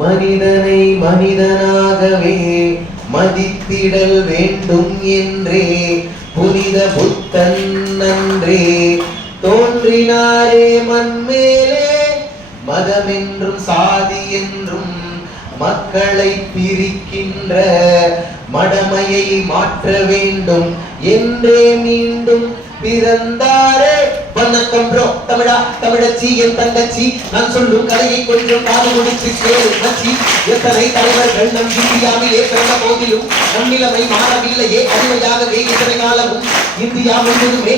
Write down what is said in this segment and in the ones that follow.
மனிதனை மனிதனாகவே மதித்திடல் வேண்டும் என்றே புனித புத்தன் நன்றே தோன்றினாரே மண்மேலே. மதமென்றும் சாதி என்றும் மக்களை பிரிக்கின்ற மடமையை மாற்ற வேண்டும் என்றே மீண்டும் பிறந்தாரே. வணக்கம் ப்ரோ தமிழா தமிழச்சி என் தங்கச்சி, நான் சொல்லும் கதையை கொஞ்சம் காது முடிச்சு கேளு மச்சி. எத்தனை தலைவர்கள் நம் இந்தியாவிலே பிறந்த போதிலும் நம் நிலைமை மாறவில்லையே, அடிமையாகவே இத்தனை காலமும் இந்தியா முழுவதுமே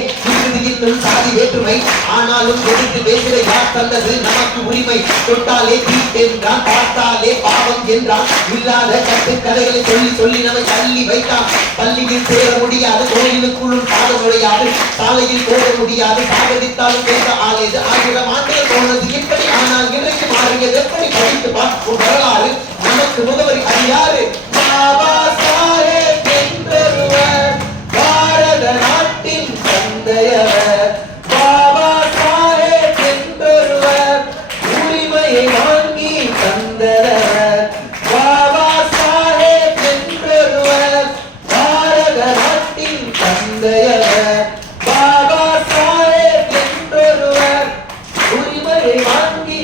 இன்னும் சாதி வேற்றுமை. ஆனாலும் எதிர்த்து பேசுகிற யார் தந்தது நமக்கு உரிமை? தொட்டாலே தீ என்றான், பார்த்தாலே பாவம் என்றான். இல்லாத கட்டுக்கதைகளை சொல்லி சொல்லி நம்மை தள்ளி வைத்தான். பள்ளியில் சேர முடியாது, கோயிலுக்குள்ளும் பாத நுழையாது, சாலையில் போட முடியாது, சாகடித்தாலும் பேச ஆலேது. 1000 ஆண்டுகள் போனது இப்படி, ஆனால் இன்றைக்கு மாறியது எப்படி? படித்து பார்க்கும் வரலாறு நமக்கு முகவரி அறியாறு. பாபா சாஹேப் என்பவர் பாரத நாட்டின் தந்தையவர். பாபா சாஹேப் என்பவர் உரிமையை வாங்கி தந்தவர். பாபா சாஹேப் என்பவர் பாரத நாட்டின் தந்தையவர். பாபா சாஹேப் என்பவர் உரிமையை வாங்கி.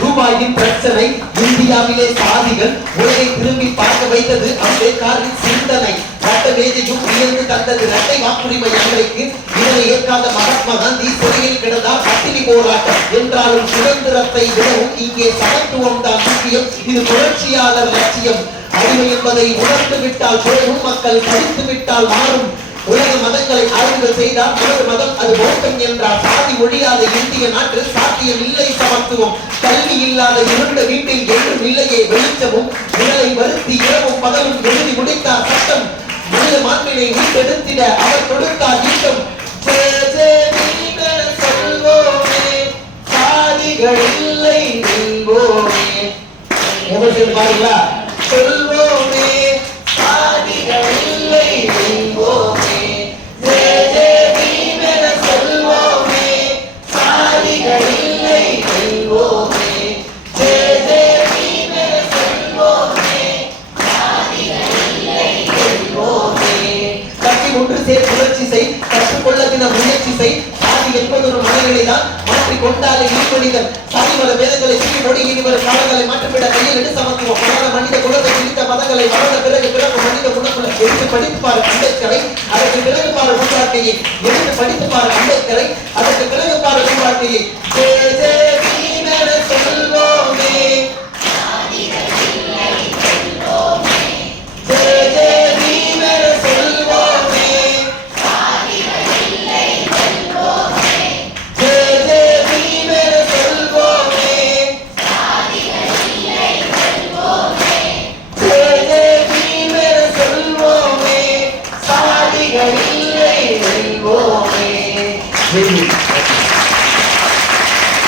ரூபாயின் பிரச்சனை, இந்தியாவிலே சாதிகள், உலகை திரும்பி பார்க்க வைத்தது அம்பேத்கரின் சிந்தனை. சட்டமேதையும் உயர்ந்து தந்தது இரட்டை வாக்குரிமை அன்றைக்கு. இதனை ஏற்காத மகாத்மா காந்தி சிறையில் கிடந்தார், பட்டினி போராட்டம். என்றாலும் சுதந்திரத்தை விடவும் இங்கே சமத்துவம் தான் முக்கியம். இது புரட்சியாளர் லட்சியம். அடிமை என்பதை உணர்ந்து விட்டால் போதும், மக்கள் படித்து விட்டால் மாறும். உலக மதங்களை ஆய்வு செய்தார், உலக மதம் அது பௌத்தம் என்றார். சாதி ஒழியாத இந்திய நாட்டில் சாத்தியம் இல்லை சமத்துவம். கல்வி இல்லாத இருண்ட வீட்டில் என்றும் இல்லையே வெளிச்சமும். நிழலை வருத்தி இரவும் பகலும் எழுதி முடித்தார் சட்டம். மனித மாண்பினை மீட்டெடுத்திட அவர் கொடுத்தார் ஈட்டம். ஜெய ஜெய வீர சொல்வோமே, சாதிகள் இல்லை வெல்வோமே. பாருங்களா, சொல்வோமே சாதிகள் இல்லை வெல்வோமே. ஜெய ஜெய வீர சொல்வோமே, சாதிகள் இல்லை வெல்வோமே. ஜெய ஜெய வீர சொல்வோமே, சாதிகள் இல்லை வெல்வோமே. கட்டி ஒன்று சேர் புரட்சி செய், கற்றுக்கொள்ள தினம் முயற்சி செய். சாதி என்பது ஒரு மனநிலை தான், மாற்றிக் கொண்டாலே நீ மனிதன். சாதி மத வேதங்களை சீறி மொழி இனிவரும் காலங்களை மாற்றிவிட கையில் எடு சமத்துவம். பல மனித குலத்தை பிடித்த மதங்களை வளர்ந்த பிறகு பிறகு மனித குணங்களை எடுத்து படித்து பாரு அம்பேத்கரை. அதற்கு பிறகு பாரு வாழ்க்கையை எடுத்து படித்து பாரு அம்பேத்கரை. அதற்கு பிறகு பாரு வாழ்க்கையை. ஜெய ஜெய